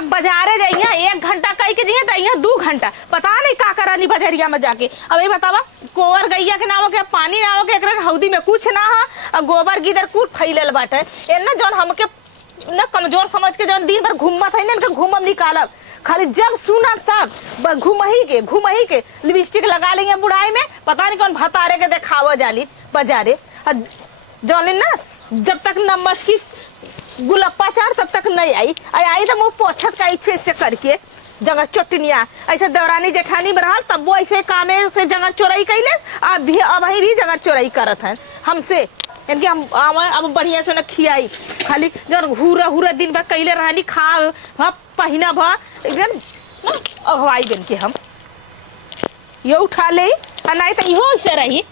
अब बाजारे जाइए 1 घंटा कहीं के दिए तो 2 घंटा पता नहीं का करानी बजरिया में जाके। अब ये बतावा कोवर गैया के नाम के पानी ना हो के एकरा हौदी में कुछ ना है और गोबर गिदर कूट फैलल बाटे एना जौन हमके न कमजोर समझ के जौन दिन भर घूमत है ना घूमम निकालब खाली जब सुना तब घूमही के लिपस्टिक लगा लेंगे बुढ़ाई में पता नहीं कौन भतारे के देखावा जाली बाजारे जौन ना जब तक नमस की गुलप्पा चार तब तक नहीं आई तो मुँह पोछत का फेस से करके जगह चोटनिया ऐसे दौरानी जेठानी में रहल तब वो ऐसे कामे से जगह चोराई कैले अब भी जगह चोराई करत है हमसे इनके हम अब बढ़िया से न खियाई खाली जब हुरा दिन भर कैले रहनी खा पहिना भा एकदम अगवाई बन के हम ये उठा ले नहीं तो इहो ऐसे रही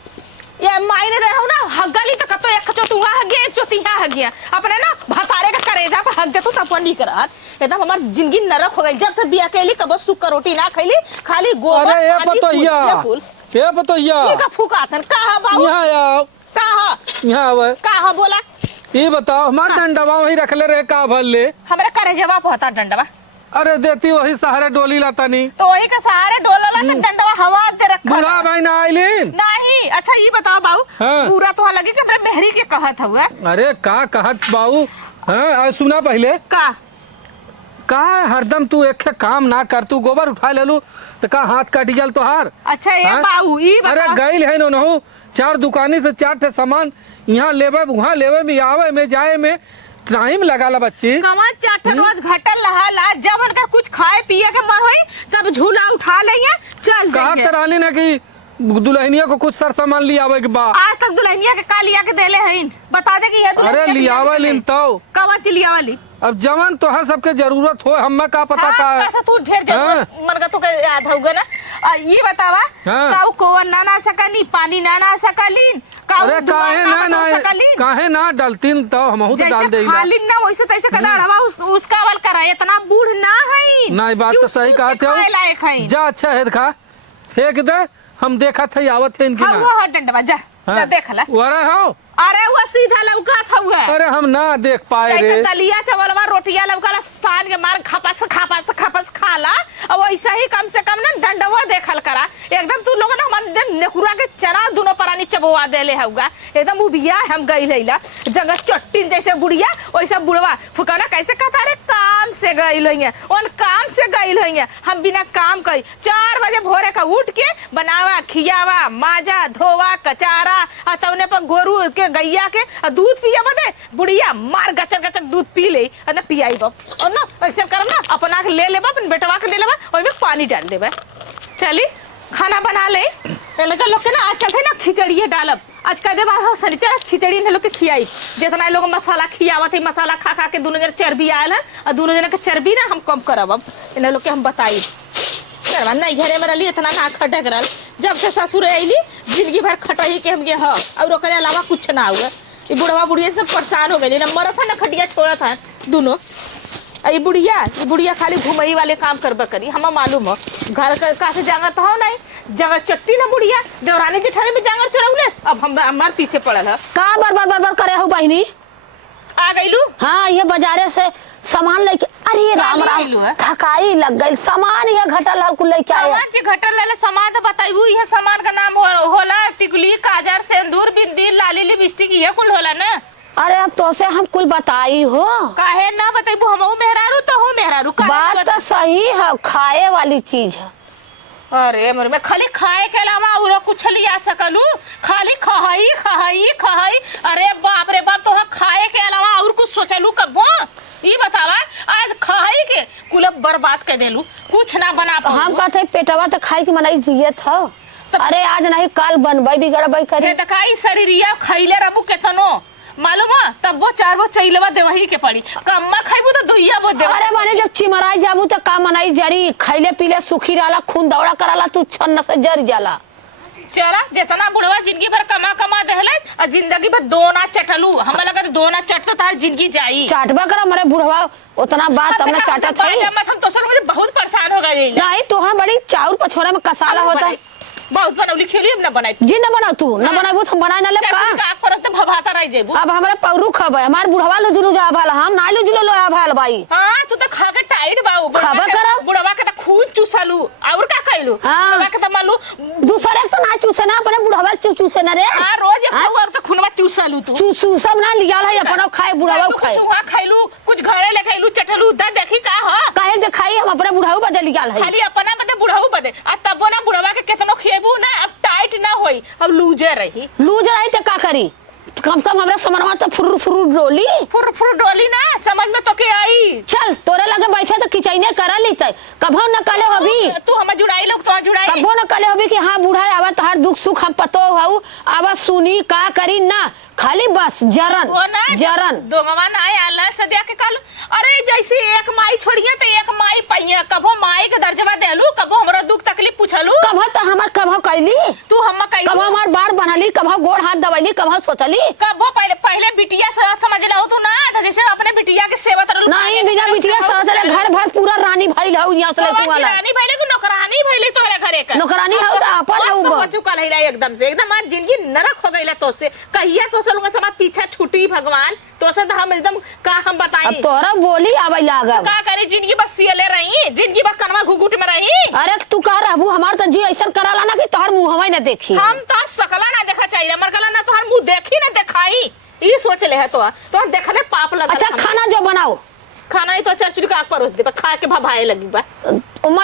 ये मायने दे रहा हूँ ना हगली तो कतो एक चोतुआ हगे चोतिया हगिया अपने ना भतारे का करेजा पर हग तो तपन नहीं करत एकदम हमार जिंदगी नरक हो गई जब से बिया कैली कब सुक्कर रोटी ना खैली खाली गोबर पानी फूल ये पतोहिया ये का फुकातन कहां बाबू यहां आओ कहां आवे कहां बोला ये बताओ हमार डंडवा वही रखले रहे का भले हमरा करेजवा पहुंचा डंडवा अरे देती वही सहारे डोली लाता नहीं तो वही के सहारे डोलला तो डंडवा हवा दे रखा बुढ़ा भाई ना आइलिन नहीं। अच्छा ये बताओ बाबू पूरा तो लगे कि हमरा मेहरी के कहत हुआ अरे का कहत बाबू हां सुना पहले का हरदम तू एक काम ना कर तू गोबर उठा लेलू तो का हाथ कट गल तोहार। अच्छा ये बाबू ई बता अरे गइल है नहु 4 दुकानी से 4 ठे सामान यहाँ लेवे वहाँ लेवे में आवे में जाए में टाइम लगा ला बच्ची कमा 4 ठे रोज घटल रहा जब उनका कुछ खाए पिए के मन होई तब झूला उठा लेंगे चल कहा तरानी ना कि दुल्हनिया को कुछ सर सामान लिया आवे के बाद आज तक दुल्हनिया के का लिया के देले हईन बता दे कि ये अरे लिया वाली तो कवा लिया वाली अब जवन तोहर सबके जरूरत हो हमें का पता का कैसे तू ढेर जरूरत मन का तू के याद होगा ना ये बतावा काऊ कोवन ना सकनी पानी ना सकलीन अरे काहे ना डालतीन तो हमहु तो डाल देई हालिन ना वैसे तैसे कदाड़वा उसका वाल करा इतना बूढ़ ना है नहीं बात तो सही कहत हो जा अच्छा है खा फेंक दे हम देखा थे आवत है इनकी ना वो डंडवा जा देखला वरा हो अरे वो सीधा लौका था अरे हम ना देख पाए रे जैसे दलिया चावलवा रोटिया लौका स्थान के मार खपस खाला और वैसा ही कम से कम ना डंडवा देखल करा एकदम तू लोग ना मन नेकुरा के चना दोनों परानी चबवा देले होगा एकदम उबिया हम गई लेला जगह चट्टीन जैसे बुढ़िया वैसा बुढ़वा फुकाना कैसे कहता रे काम से गई होइए उन काम से गई होइए हम बिना काम कई 4 बजे भोरे का उठ के बनावा खियावा माजा धोवा कचारा तौने पर गोरू के गैया के दूध पिया बदे बुढ़िया मार गचर दूध पी ले ना पियाई बा और ना ऐसे करम ना अपना के ले लेबा अपन बेटवा के ले लेबा ओइ में पानी डाल देबा चली खाना बना ले लगा लोग के ना आज चलते ना खिचड़िए डालब आज कह देबा हो शनिचर खिचड़ी ने लोग के खियाई जितना लोग मसाला खियावत है मसाला खा खा के दोनों जन चर्बी आयल है और दोनों जन के चर्बी ना हम कम करब अब इन लोग के हम बताई करवा नहीं घरे में रही इतना ना खटक रहा जब से ससुर अली जिंदगी भर खटही के हम ये ह और ओकरे अलावा कुछ ना हुआ ये बुढ़वा बुढ़िया सब परेशान हो गए ना मरत है ना खटिया छोड़त है दोनों ये बुढ़िया खाली घुमई वाले काम करबा करी हमें मालूम हो घर का से जांगर हो नहीं जगह चट्टी ना बुढ़िया देवरानी जेठानी में जांगर चढ़ौले अब हम हमार पीछे पड़ल है का बर करे हो बहनी आ गईलू हाँ ये बाजारे से सामान लेके अरे राम राम थकाई लग गई सामान ये घटल है कुल लेके आया जी घटल ले सामान तो बताइबू ये सामान का नाम होला टिकुली काजर सिंदूर बिंदी लाली लिपस्टिक ये कुल होला ना अरे अब तो से हम कुल बताई हो काहे ना बताइबू हमहू मेहरारू तो हो मेहरारू बात तो सही है खाए वाली चीज है अरे मोर में खाली खाए के अलावा और कुछ लिया सकलू खाली खहई अरे बाप रे बाप तो खाए के अलावा और कुछ सोचलू कबो ये बतावा आज खहई के कुल बर्बाद कर देलू कुछ ना बना हम कहते पेटवा तो खाई के मनाई जिए था अरे आज नहीं कल बनबई बिगड़बई करी तकाई शरीरिया खइले रबू केतनो मालूम है तब वो 4 वो चैलवा देवही के पड़ी कम्मा खाइबू तो दुइया वो देव अरे माने जब चिमराई जाबू तो का मनाई जरी खइले पीले सुखी रहला खून दौड़ा कराला तू छन्न से जर जाला चला जितना बुढ़वा जिंदगी भर कमा देहले और जिंदगी भर दोना चटलू हमरा लगा दोना चट तो तार जिंदगी जाई चाटबा कर हमारे बुढ़वा उतना बात हमने चाटा था हम तो सर मुझे बहुत परेशान हो गई नहीं तो हां बड़ी चाउर पछोरा में कसाला होता है बहुत बनौली खिली अब ना बनाई जी न बनाओ तू न बनाबू तो बनाए न ले का का करत त भभाता रह जेबू। अब हमारे पौरू खबे हमार बुढ़वा लो जुलू जा भाल हम ना लो जुलू लो आ भाल भाई हां तू त खा के टाइट बाऊ खाबा करब। बुढ़वा के त खून चुसालू और का कइलू हाँ। बुढ़वा के त मालू दूसरे तो ना चूसे ना अपने बुढ़वा चूसे ना रे हां रोज एक और के खूनवा चुसालू तू चूसू सब ना लिया है अपन खाए बुढ़वा खाए कुछ वहां खाइलू कुछ घरे ले खाइलू चटलू दा देखी का ह काहे दे खाई हम अपने बुढ़वा बदल लिया है खाली अपना बदे बुढ़ाऊ बदे आ तबो ना बुढ़वा के केतनो खेबू ना अब टाइट ना होई अब लूजे रही लूज रही तो का करी कम कम हमरा समझवा तो फुर डोली फुर फुर डोली ना समझ में तो के आई चल तोरे लगे बैठे तो किचैने करा ली कभो न कले हबी तू हम जुड़ाई लोग तो जुड़ाई कभो न कले हबी कि हाँ बूढ़ा आवा तोहार दुख सुख हम पतो हऊ आवा सुनी का करी ना खाली बस जरन वो ना जरन दोगवा ना आए अल्लाह सदिया के काल अरे जैसे एक माई छोड़िए तो एक माई पहिया कभो माई के दर्जवा देलू कभो हमरो दुख तकलीफ पूछलू कभो तो हमार कभो कैली तू हम कई कभो हमार बार बनली कभो गोड़ हाथ दबैली कभो सोचली कभो पहले पहले बिटिया से समझ लो तू ना तो जैसे अपने बिटिया के सेवा तरलू नहीं बिना बिटिया सोचले घर भर पूरा रानी भइल हऊ यहां से तू वाला रानी भइले को नौकरानी भइले तोहरे घरे का नौकरानी हऊ तो अपन हऊ हो चुका है एकदम से एकदम आज जिंदगी नरक हो गईला तो से कहिया तो से लोग सब पीछे छुटी भगवान तो से हम एकदम का हम बताई अब तोरा बोली आवे लागब का करे जिंदगी बस सियले रही जिंदगी बस कनवा घुघुट में रही अरे तू कह रहबू हमार तो जी ऐसा कराला ना कि तोहर मुंह हवाई ना देखी हम तो सकला ना देखा चाहिए हमर कला ना तोहर मुंह देखी ना दिखाई ये सोच ले है तो देखले पाप लगा अच्छा खाना जो बनाओ खाना ही तो चरचुरी का आग परोस दे खा के भभाए लगी बा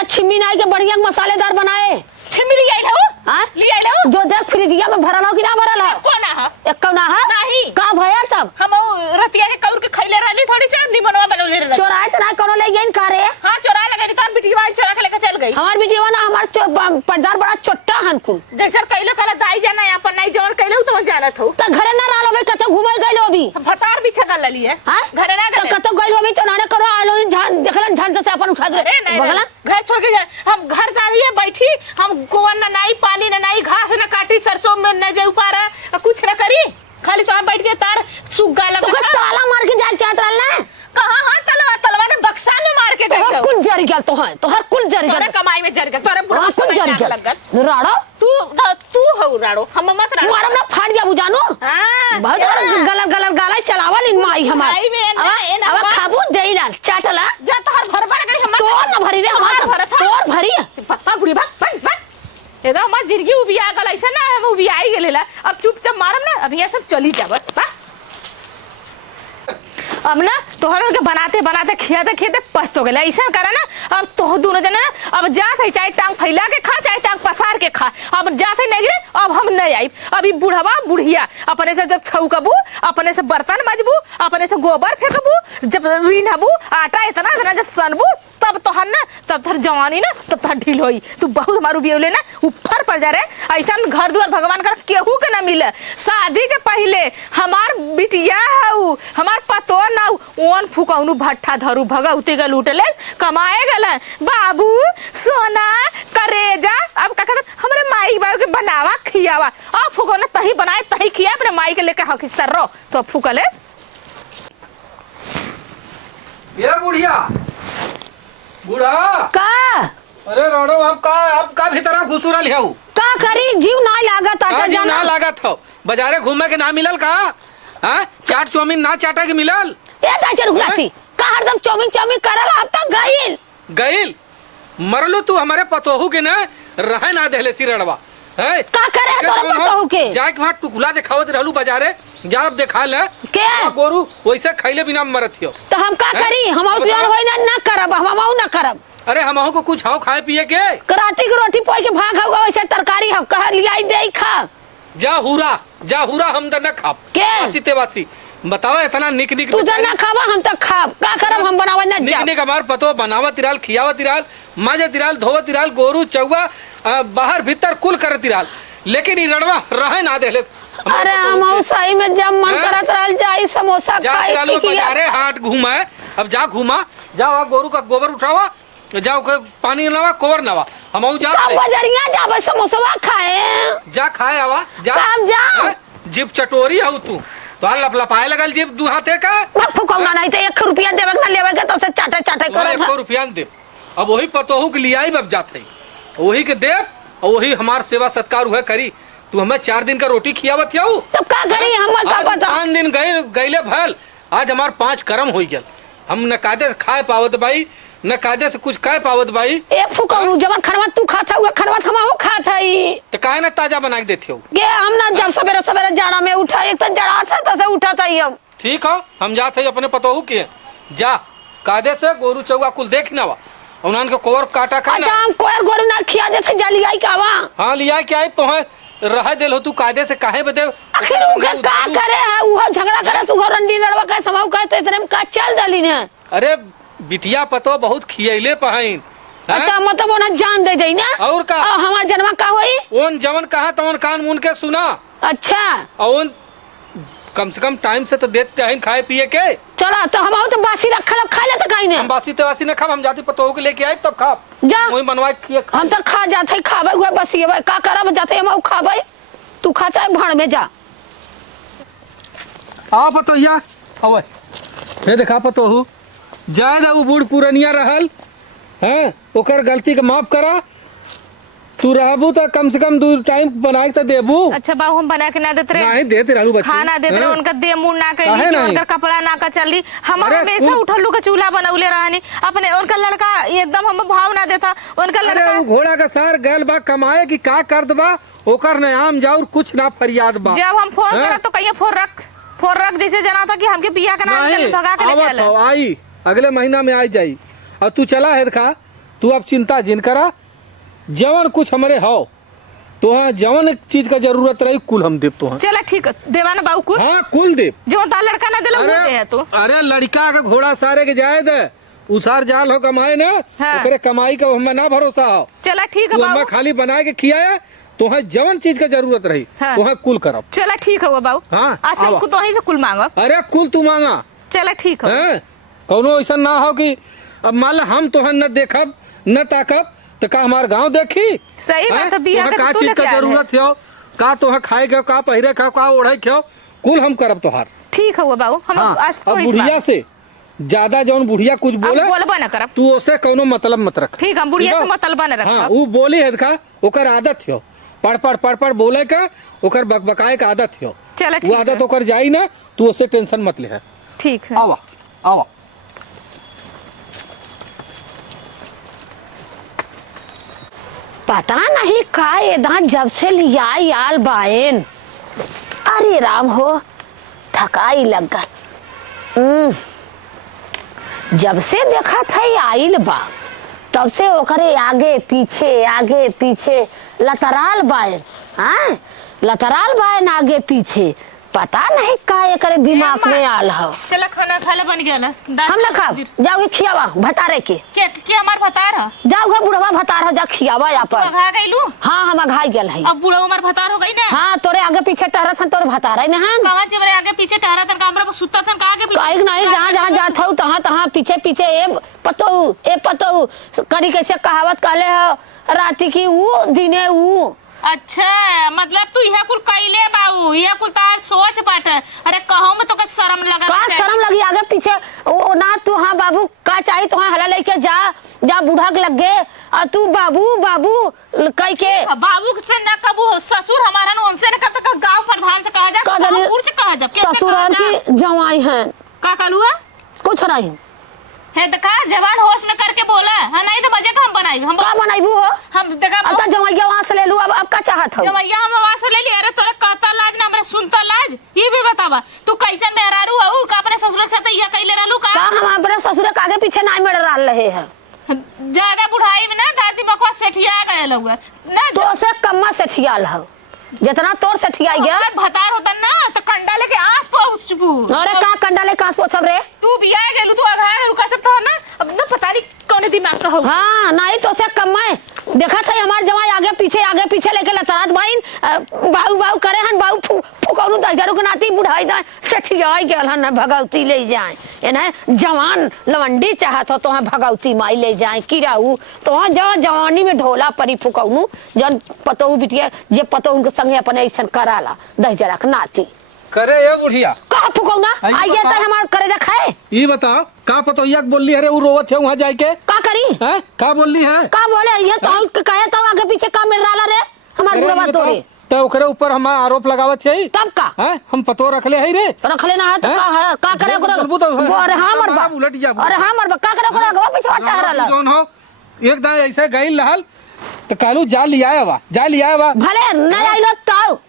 छिमी नाई के बढ़िया मसालेदार बनाए छिमी ले आइल हो हां ले आइल हो जो देख फ्रिजिया में भरल हो कि ना भरल हो कौन है एक कौना है नहीं का भया तब हम रतिया के कौर के खइले रहली थोड़ी सी निमनवा बनौले रहली चोराए तो ना कोनो ले गइन का रे हां चोरा लगे तार बिटिया चोरा के लेके चल गई हमार बिटिया ना हमार पर्दार बड़ा छोटा हनकुल जैसे कइले कला दाई जाना अपन नहीं जवन कइले तो जानत हो त घरे ना रहलो बे कतो घुमई गइलो अभी भतार भी छगल लली है हां घरे ना गए कतो गइलो अभी तो नाने करो आलो झान देखलन झान से अपन उठा दे बगला घर छोड़ के जाए हम घर दारिए बैठी हम गोवन ना नाई पानी ना नाई घास ना काटी सरसों में न जाऊ पारा कुछ ना करी खाली तो बैठ के तार सुग्गा लगा तो ताला मार के जाल चाहत रहल ना कहां हां तलवा ने बक्सा में मार के तोहर कुल जर गल तो है तोहर कुल जर गल कमाई में जर गल तोरे बुढ़ा कुल जर गल राड़ो तू हो राड़ो हम मत राड़ो मारम ना फाट जाबू जानो हां बहुत गलल गाला चलावल इन माई हमार अब खाबू देई डाल चाटला जा तोहर भरबा गई हम तो न भरी रे हमार तोर भरी पप्पा बुढ़ी भाग एकदम हमार जिंदगी उबिया गल ऐसा ना हम उबिया ही गेलेला अब चुपचाप मारम ना अब ये सब चली जाबत अब ना तोहर के बनाते बनाते खियाते पस्त हो गए ऐसा करा ना अब तो दोनों जने ना अब जात है चाहे टांग फैला के खा चाहे टांग पसार के खा अब जात है नहीं गिरे अब हम नहीं आई अभी बुढ़वा बुढ़िया अपने से जब छौकबू अपने से बर्तन मजबू अपने से गोबर फेंकबू जब रीनबू आटा इतना इतना जब सनबू तब तोहर ना तब तोहर जवानी ना तब तोहर ढील होई तू बहुत हमारू बियौले ना ऊपर पड़ जा रहे ऐसा घर दुआर भगवान कर केहू के ना मिले शादी के पहले हमार बिटिया हऊ हमार पतो ना ओन फुकौनु भट्ठा धरू भगौती के लूटले कमाए गल बाबू सोना करेजा अब का कहत हमरे माई बाबू के बनावा खियावा अब फुको ना तही बनाए तही खिया अपने माई के लेके हकी सर्रो तो फुकले ये बुढ़िया बूढ़ा का अरे राणो अब का भीतर घुसूरा लियाऊ का करी जीव ना लागत आटा जीव जाना ना लागत हो बाजारे घूमे के ना मिलल का हां चाट चौमिन ना चाटा के मिलल ए दाचे रुकलाती का हरदम चौमिन करल अब तक गइल मरलो तू हमारे पतोहू के ना रहे ना देले सिरड़वा है का करे तोरा पतोहू के जाके वहां टुकुला देखावत रहलू बाजारे जा अब देखा ले के गोरू वैसे खइले बिना मरत हो तो हम का करी हम औसियान होई ना करब हम ना करब अरे हमहू को कुछ हाउ खाए पिए के कराती की रोटी पोई के भाग होगा वैसे तरकारी हम कह लियाई दे खा जा हुरा हम त न खाब के सीते वासी बताओ इतना निक तू जना खावा हम त खाब का करब हम बनावे ना जा निक हमार पतो बनावा तिराल खियावा तिराल माजे तिराल धोवा तिराल गोरू चौवा बाहर भीतर कुल कर तिराल लेकिन ई रड़वा रहे ना देले अरे हम सही में जब मन करत रहल जाई समोसा खाई की अरे हाट घूमा अब जा घूमा जाओ गोरू का गोबर उठावा जाओ पानी नवा कोवर नवा हम जा बजरिया जाबे समोसा खाए जा खाए आवा जा काम जा जिप चटोरी हऊ तू तो लपलपाए लगल जिप दू हाथे का फुकौना नहीं तो 1 रुपया देवे ना लेवे के तो से चाटे चाटे करे 1 रुपया दे अब वही पतोहू के लियाई अब जात है वही के दे और वही हमार सेवा सत्कार हुए करी। तू हमें 4 दिन का रोटी खियावत हऊ, तब का करी हम का आज पता। 5 दिन गईले भल, आज हमार 5 कर्म हो गल। हम न कायदे से खाए पावत भाई, न कायदे से कुछ खाए पावत भाई। ए फुकौनु जवन खरवा तू खाता हुआ खरवा हमहू खात हई। तो काहे ना ताजा बना के देती हो? गे हम ना जब सवेरे सवेरे जाड़ा में उठा, एक तो जड़ा था तसे उठा था हम। ठीक है, हम जाते हैं अपने पतोहू के। जा कायदे से गोरू चौगा कुल देख ना वा, उन्हन के कोर काटा खा अच्छा ना। हम कोयर गोरू ना खिया देते जाली आई कावा। हाँ लिया क्या है तो रह दिल हो तू कायदे से काहे बदे। आखिर उके का करे है वो झगड़ा करे तू घर रंडी लड़वा के समाऊ का तो इतने में का चल दली ने। अरे बिटिया पतो बहुत खियले पहाइन। अच्छा मतलब वो ना जान दे जाई ना। और का हमार जन्मा का होई ओन जवन कहा तवन कान मुन के सुना। अच्छा और कम से कम टाइम से तो देते हैं खाए पिए के। चला तो हम तो बासी रखल खा ले तो काई ने। हम बासी तेवासी न खाब, हम जाती पतोहू के लेके आए तब खाब। जा वही बनवा के खिए। हम तो खा जाते खाबे हुए बस ये का करब जाते हम खाबे। तू खा चाहे भाड़ में जा। आ पतोहिया अवे हे देखा पतोहू जाए दा बूढ़ पुरनिया रहल हैं, ओकर गलती के माफ करा। तू रहबू तो कम से कम 2 टाइम बना के देबू। अच्छा बाबू हम बना के ना देते रहे, नहीं देते रहलू बच्चे, खाना देते रहे, उनका दे मुंह ना काहे करी, नहीं? उनका कपड़ा ना का चली। हम अरे हमेशा उन- उठल्लू का चूल्हा बनौले रहनी अपने। उनका लड़का एकदम हम भाव ना देता। उनका अरे लड़का वो घोड़ा का सार गैल बा कमाए की का कर दबा, ओकर नाम जाऊर कुछ ना फरियाद बा। जब हम फोन हैं? करा तो कहीं फोन रख जैसे जना था कि हमके बिया का नाम नहीं भगा के लेके आवत आला। हो, आई अगले महीना में आई जाई। और तू चला है खा, तू अब चिंता जिन करा। जवन कुछ हमारे हो तो हाँ जवन चीज का जरूरत रही कुल हम देव तो हाँ। चला ठीक है देवा ना बाबू कुल हाँ कुल देव। जो ता लड़का ना दिला वो दे है अरे तू। अरे लड़का का घोड़ा सारे के जाए दे, उसार जाल हो कमाए ना। हाँ। ओकरे कमाई का हमें ना भरोसा हो। चला ठीक है तू हमें बाबू। खाली बना के खियाए तो है जवन चीज का जरूरत रही हाँ। तो है कुल करब। चला ठीक है वो बाबू। हाँ, आज से आवा। तो वहीं से कुल मांगो। अरे कुल तू मांगा चला ठीक है। हैं, कौनो ऐसा ना हो कि अब मान ला हम तोहर न देखब न ताकब तो का हमार गांव देखी। सही बात है, बिया तोहर के का तू चीज लेके का आया है। जरूरत हो, का तोहर खाए के, का पहिरे के, का ओढ़े के, कुल हम करब तोहार। ठीक है वो बाबू। हम हाँ, आज तो अब इस बुढ़िया बात- से ज्यादा जौन बुढ़िया कुछ बोले अब बोलबा ना करब। तू ओसे कौनो मतलब मत रख। ठीक हम बुढ़िया ठीक से बा? मतलब ना रखब। हाँ वो बोली है का ओकर आदत हो, पढ़ बोले का ओकर बकबकाए का आदत हो। चला वो ठीक आदत है। ओकर जाई ना, तू उससे टेंशन मत ले। ठीक है। आवा आवा। पता नहीं का एदा जब से लिया याल बायन। अरे राम हो थकाई लग गल। जब से देखा था ये आइल बा तब से ओकरे आगे पीछे लतराल बायन। हाँ लतराल बायन आगे पीछे। पता नहीं का एकरे दिमाग में आल हो। चला खाना खाले बन गया हम ना खाब जाओगे खियावा भतारे के। क्या हमार भतार है? जाओ गे बुढ़वा भतार हो जा खियावा यहाँ पर। भगा गईलू। हाँ हम घाई गल है। अब बुढ़ा उमर भतार हो गई ना। हाँ तोरे आगे पीछे टहरत हन तोरे भतार है ना। कहां जबरे आगे पीछे टहरा तन कामरा पर सुत्ता तन का आगे पीछे काहे नहीं जहाँ जहाँ जात हो तहाँ तहाँ पीछे ए पतो करी कैसे कहावत कहले हो राती की वो दिने वो। अच्छा मतलब तू यह कुल कइले बाऊ, यह कुल तार सोच बाटे। अरे कहूं में तो का शर्म लगा। का शर्म लगी आगे पीछे ओ ना तू। हाँ बाबू का चाहिए तो हाँ हला लेके जा बूढ़ा के लग गए और तू बाबू कह के। बाबू से न कबू ससुर हमारा न उनसे न कब तक गांव प्रधान से कहा जा, गांव से कहा जा। ससुराल की जवाई है का कहलू है? कुछ नहीं है देखा जवान होश में करके बोला है। नहीं तो मजे का हम बनाई हम का बनाईबू हो। हम देखा अब तो जवाइया वहाँ से ले लू। अब का चाहत हो जवैया हम आवाज से ले लिया। अरे तोरे कहता लाज ना हमरे सुनता लाज। ये भी बतावा तू कैसे मेहरारू हऊ का अपने ससुर के साथ ये कइले रहलू का? हम अपने ससुर के आगे पीछे नहीं मेरे डाल रहे हैं। ज्यादा बुढ़ाई में ना दादी मकवा सेठिया गए लोग ना। तो से कम्मा से ठियाल हो जितना तोर से ठिया गया। भतार होता ना तो कंडा लेके आस पहुंच चुपू। अरे का कंडा ले कास पोछब रे। तू बिया गेलू तू अभा गेलू का सब तो ना। अब ना पता नहीं कौन दिमाग का हो। हाँ नहीं तो से कम्मा देखा था हमार जवाई आगे पीछे लेके लतरात भाई बाऊ करे हन बाऊ फुकौनु 10,000 के नाती बुढ़ाई जाए से ठिया गेल हन भगवती ले जाए। इन्हें जवान लवंडी चाहत हो तो हाँ भगवती माई ले जाए किराऊ तो हाँ जवानी में ढोला परी फुकौनु जन पतोहू बिटिया जे पतोहू के संगे अपने ऐसा कराला 10,000 के नाती। करे ये बुढ़िया का फुकौना आई आइए बताओ। त हमार करे रखाए ये बताओ का पतोहिया के बोलली अरे वो रोवत है वहाँ जाके का करी हैं का बोलली है का बोले ये तो कहे तो आगे पीछे का मिल रहा रे हमार अरे बुढ़वा ये तोरे बताओ, तो ओकरे ऊपर हम आरोप लगावत है तब का हैं हम पतो रखले है रे रख लेना है तो हैं? का है का करे जे ओकरा बोलबू तो अरे हां मरबा बाप उलट जा अरे हां मरबा का करे ओकरा अगवा पीछे हटा रहल जोन हो एक दाई ऐसे गइल रहल तो कालू जा लिया बा भले नहीं आइलो तो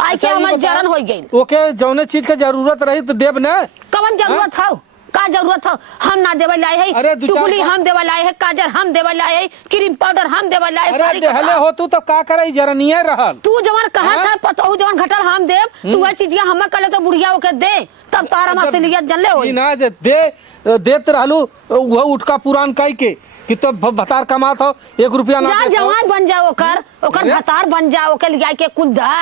आई के अच्छा, ये हमर बताओ। जरन होई गइल ओके जौने चीज के जरूरत रही तो देब ना कवन जरूरत हो का जरूरत हो हम ना देवे लाए है अरे दू चार टुकुली बार- हम देवे लाए है काजल हम देवे लाए है क्रीम पाउडर हम देवे लाए अरे सारी देहले कपड़ा। हो तू तो का करे जरनिए रहल तू जवन कहा हाँ? था पतोहू जवन घटल हम देव तू वह चीज हम कले तो बुढ़िया ओके दे तब तारा मां से लिया जल्ले ई होई ना देत रहलू वो उठका पुरान काई के कि तो भतार कमात हो 1 रुपया ना जा देत हो। जवान बन जाओ ओकर अरे? भतार बन जाओ ओके लिया के कुल दा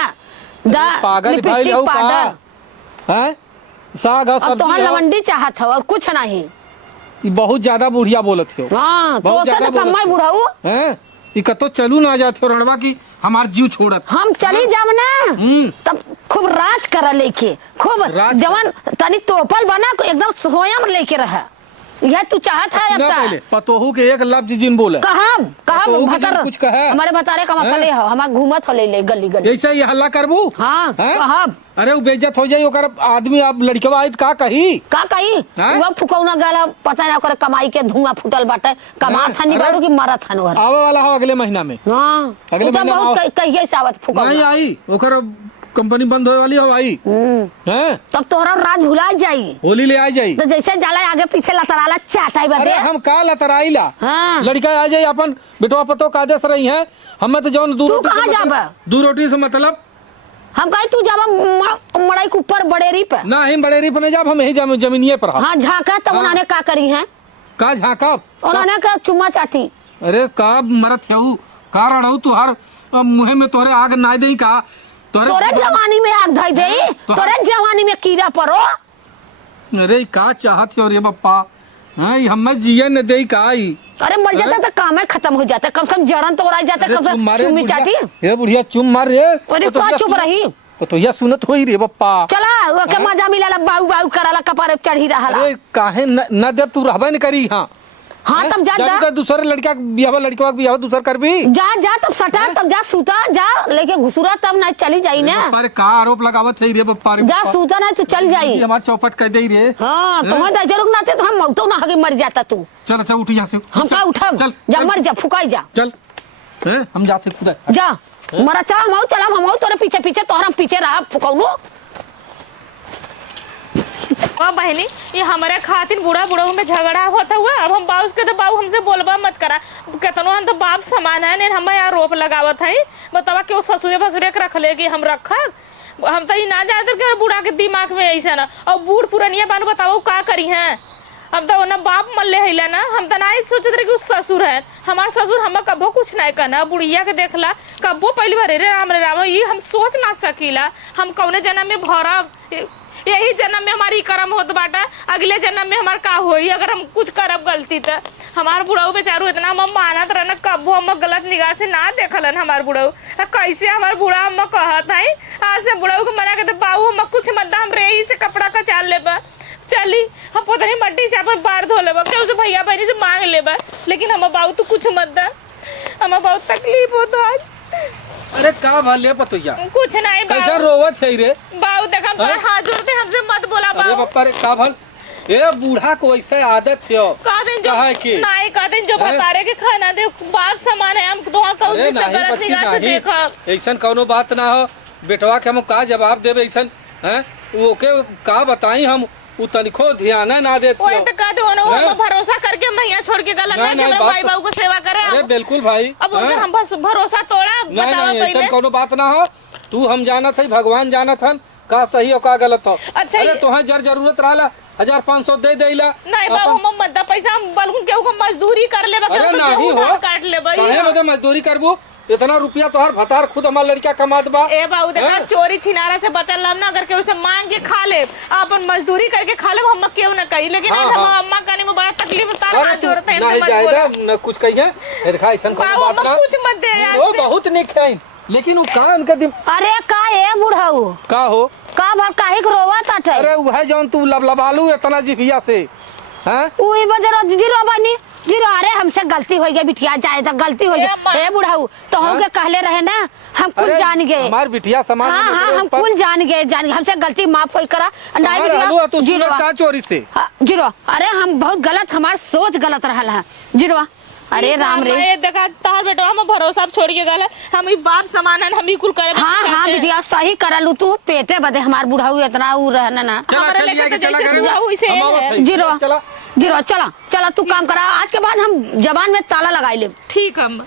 दा पागल भाई लिपस्टिक लहू पाउडर का हैं साग और अब तो सब्जी हो। लवंडी चाहत हो और कुछ नहीं ई बहुत ज्यादा बुढ़िया बोलत हो हाँ तो बहुत उसे ज्यादा तो कमाई बोलत बुढ़ाऊ हैं ई कतो चलू ना जात हो रणवा की हमार जीव छोड़त हम चली जाब ना हम्म। तब खूब राज कर लेके खूब राज जवन तनी तोपल बना एकदम स्वयं लेके रहा यह तू चाहत है अब ना सा पहले पतोहू के एक लफ्ज जिन बोले कहब तो वो भी भतर कुछ कहे। हमारे भतारे का मसले हो हमार घूमत हो ले गली गली ऐसे ही हल्ला करबू हाँ हैं? कहब अरे वो बेइज्जत हो जाई ओकर आदमी अब लड़कवा आई का कही का कही हैं? वह फुकौना गाला पता ना ओकर कमाई के धुआं फूटल बाटे कमा हैं? थानी अरे? बाड़ू की मरत हन ओहर आवे वाला हो अगले महीना में हाँ अगले तू तो महीना बहुत आओ। कहिए सावत नहीं फुकौना आई ओकर कंपनी बंद होए वाली हो आई हैं तब तोहरा राज भुला जाई होली ले आ जाई तो जैसे जाला आगे पीछे लतराला चाटाई अरे बदे हम का लतराइला हाँ। लड़का आ जाई अपन बेटवा पतो का आदेश रही है हमें तो जौन तू कहाँ जाबा? दू रोटी से मतलब हम कहे तू जावा मड़ाई के ऊपर बड़ेरी पे ना ही बड़ेरी पर नहीं जाब हम यही जमीनिए पर हम हाँ झाका तब हाँ। उन्होंने का करी है का झाकब उन्होंने का चुम्मा चाटी अरे का मरत है का रड़ऊ तू हर मुहे में तोरे आग ना दई का तोरे जवानी में आग धई दे तोरे जवानी में कीड़ा परो अरे का चाहत हो रे बप्पा हैं हमें जिए न दे का आई अरे मर जाता तो काम खत्म हो जाता कम से कम जरन तो रह जाता कम से कम चुम्मी चाटी ये बुढ़िया चुम मार रे अरे का चुप रही तो यह सुनत होई रे बप्पा चला वो के मजा मिला बाऊ बाऊ कराला कपार पे चढ़ी रहा अरे काहे न देव तू रहबे न करी हां हाँ तब जा जा तो दूसरे लड़का के बियाह लड़का के बियाह दूसर कर भी जा जा तब सटा तब जा सूता जा लेके घुसुरा तब ना चली जाई ना पर का आरोप लगावत है रे बप्पा रे जा सूता ना तो चल जाई हमार चौपट कर दे रे हाँ तुम्हें तो जरूर ना थे तो हम मौतो ना आगे मर जाता तू चल अच्छा उठ यहाँ से हम का उठब चल जा मर जा फुकाई जा चल हैं हम जाते खुदा जा मरा चला हम चला हम तोरे पीछे पीछे तोहरा पीछे रहा फुकौनो ओ बहनी ये हमारे खातिर बूढ़ा बूढ़ा में झगड़ा होता हुआ अब हम बाबू के तो बाबू हमसे बोलबा मत करा केतनो हम तो बाप समान है ने हम यहाँ रोप लगावत है बतावा कि वो ससुरे भसुरे के रख लेगी हम रखब हम तो ये ना जानते कि बूढ़ा के दिमाग में ऐसा ना और बूढ़ पुरनिया बानू बताओ का करी हैं हम तो ना बाप मल्ले है ना हम तो ना सोचते रहे कि उस ससुर है हमार ससुर हम कबो कुछ नहीं करना बुढ़िया के देखला कबो पहली बार रे राम ये हम सोच ना सकीला हम कौने जन्म में भरब यही जन्म में हमारी कर्म होत बाटा अगले जन्म में हमार का होई अगर हम कुछ करब गलती तो हमार बुढ़ऊ बेचारू इतना हम मानत रहना कबो हम गलत निगाह से ना देखलन हमार बुढ़ऊ कैसे हमार बुढ़ा हम कहत है आज से बुढ़ऊ को मना के बाबू हम कुछ मत हम रे से कपड़ा का चाल लेबा चली हम पता नहीं मट्टी से अपन बाढ़ धो लेबा के उसे भैया बहनी से मांग लेबा लेकिन हम बाबू तू कुछ मत दा हम बहुत तकलीफ होता आज अरे का भले पतोया कुछ नहीं कैसा रोवत है रे बाबू देखा हैं? हाथ जोड़ते हमसे मत बोला अरे बाबू बप्पा रे का भल ए बूढ़ा को ऐसे आदत है का दिन जो कहा कि नहीं का दिन जो हैं? बता रहे कि खाना दे बाप समान है हम तो कहूं अरे से नहीं गलत बच्ची निगाह से नहीं देखा ऐसन कोनो बात ना हो बेटवा के हम का जवाब देबे ऐसन हैं ओके का बताई हम उ तनिको ध्यान ना देत ओए तो का दो ना हैं? हम भरोसा करके मैया छोड़ के गलत नहीं, ना कि नहीं, मैं बात भाई तो- बाबू को सेवा करे अरे बिल्कुल भाई अब उनका हैं? हम बस भरोसा तोड़ा नहीं बताओ नहीं पहले ऐसन कोनो बात ना हो तू हम जानत है भगवान जानत हन का सही और का गलत हो अच्छा, अरे ये- तोहे जरूरत रहला 1500 दे देला नहीं बाबू हम मत पैसा हम बलगुन के को मजदूरी कर लेबा अरे के नहीं को हो काट लेबा काहे बदे मजदूरी करबू इतना रुपया तोहर भतार खुद हमार लड़का कमात बा ए बाबू देखा हैं? चोरी छिनारा से बचल हम ना अगर केहू से मांग के खा ले अपन मजदूरी करके खा ले हम केहू ना कही लेकिन हाँ, आज हम हाँ। अम्मा कहने में बड़ा तकलीफ होता है अरे हाथ तू जोड़ते हैं नहीं इनसे मत जायदा बोलो न कुछ कहिए ए देखा ऐसन कोनो बाबू बात हम ना कुछ मत दे यार वो बहुत निक है लेकिन वो का उनका दिम अरे का ए बुढ़ऊ का हो का भर काहे के रोवा ताटे अरे वह जौन तू लबलबालू इतना जिभिया से हैं उही बजरो जीरो बनी जीरो। अरे हमसे गलती हो गई बिटिया, जाए तो गलती हो गई। ए बुढ़ाऊ तो हम के कहले रहे ना, हम कुल अरे जान गए। हमार बिटिया समान हाँ हाँ हम कुल जान गए हमसे गलती माफ कोई करा नहीं बिटिया तू जीरो का चोरी से जीरो। अरे हम बहुत गलत, हमार सोच गलत रहल है जीरो। अरे राम रे ये देखा तार बेटा हम भरोसा अब छोड़ के गल हम ई बाप समान है, हम ही कुल करे। हाँ हाँ बिटिया सही करलू तू, पेटे बदे हमार बुढ़ाऊ इतना उ रहना ना। चला हमारे चल लेके के तो चला जैसे करे बुढ़ाऊ इसे हम आवत है। हई। जीरो चला जीरो चला चला तू काम करा, आज के बाद हम जबान में ताला लगाई ले। ठीक हम